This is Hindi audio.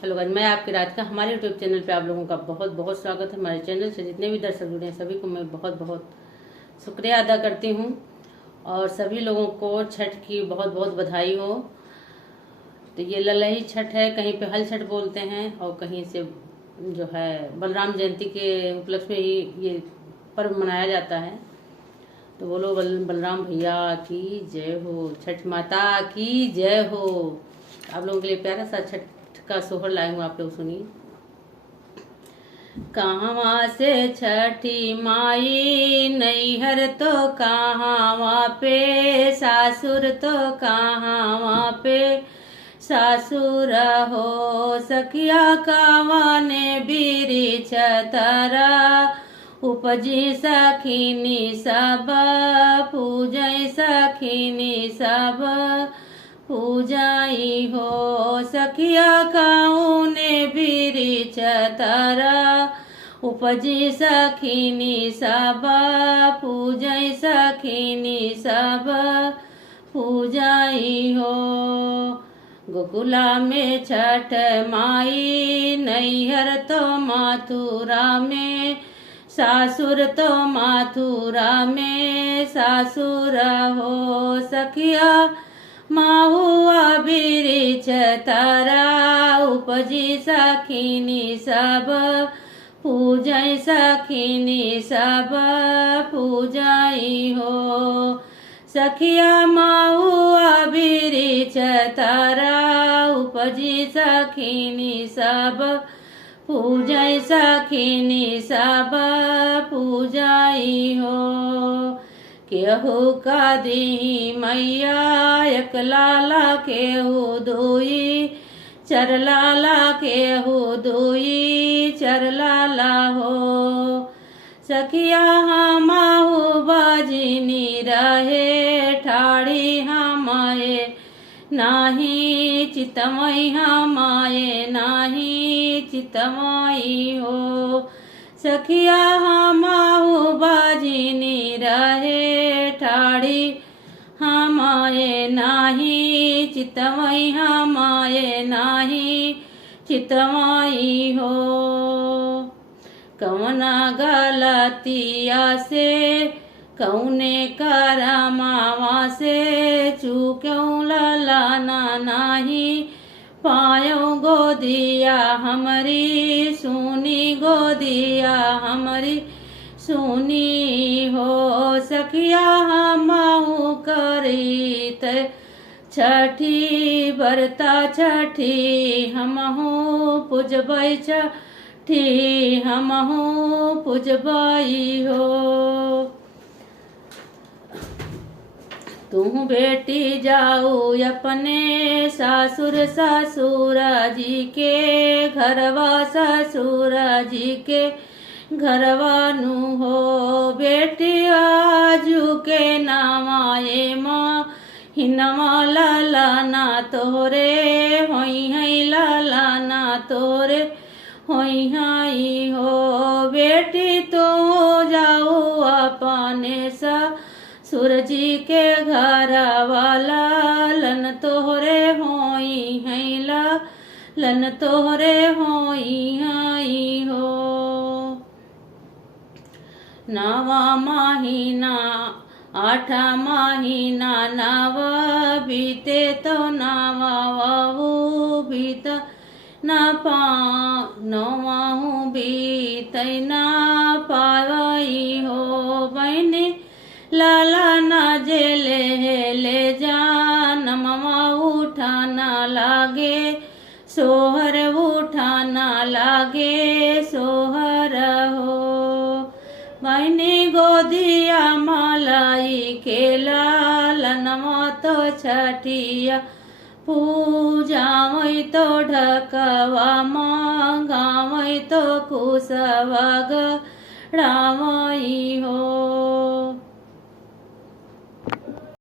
हेलो गाइस, मैं आपकी राधिका। हमारे यूट्यूब चैनल पे आप लोगों का बहुत बहुत स्वागत है। हमारे चैनल से जितने भी दर्शक जुड़े हैं सभी को मैं बहुत बहुत शुक्रिया अदा करती हूँ और सभी लोगों को छठ की बहुत बहुत बधाई हो। तो ये ललही छठ है, कहीं पे हल छठ बोलते हैं और कहीं से जो है बलराम जयंती के उपलक्ष्य में ही ये पर्व मनाया जाता है। तो बोलो बलराम भैया की जय हो, छठ माता की जय हो। आप लोगों के लिए प्यारा सा छठ का सोहर लाई हूँ, आप लोग सुनिए। कहाँ से छठी माई नैहर तो कहाँ पे सासुर तो कहाँ पे सासुर हो सखिया कावाने बीरी छतरा उपजी सखिनी सब पूजय सखिनी सब पूजाई हो सखिया काउने बीरी छतरा उपजी सखिनी सब पूजय सखिनी सब पूजाई हो। गोकुला में छठ माई नैहर तो मथुरा में सासुर तो मथुरा में सासुर हो सखिया माहुआ बीरी छतरा उपजी सखिनी सब पूजय सखिनी सब पूजाई हो सखिया माहुआ बीरी छतरा उपजी सखिनी सब पूजय सखिनी सब पूजाई हो। केहू का दी मैया एक लाला केहू दुई चर लाला केहू दुई चर लाला हो सखिया हमाहू बाजिनी रहे ठाड़ी हमाए नाही चितमई हमाए नाही चितमई हो सखिया हमाहू बाजिनी रहे ठाड़ी हमाए नाही चितमई हमाए नाही चितमई हो। कौना गलतिया से कौने करमावा से चूक्यों ललाना नाही पायो गोदिया हमारी सुनी गोदिया हमारी सुनी हो सखिया हमहु करीत छठी बरता छठी हमहु पूजबई छठी हमहु पूजबई हो। तुम बेटी जाऊ अपने ससुर ससुर जी के घरवा ससुर जी के घरवानु हो बेटी आजू के नामाए माँ हिनमा लालाना तोरे होई है लालाना तोरे होई हाई हो बेटी तो जाओ अपने सा सूरजी के घर वाला लन तोहरे होई है लन तोहरे होई हाई हो। नवा महीना आठा महीना नव बीते तो नवा वाऊ बीत न पा नवाहू बीत न पावई हो बहने लाला ना जेले ले जान ममा उठाना लागे सोहर उठाना लागे सोहर हो बहनी गोदिया मलाई के लालनमा तो छठिया पूजावई तो ढकवा मांगावई तो कुसवा गड़ावई हो।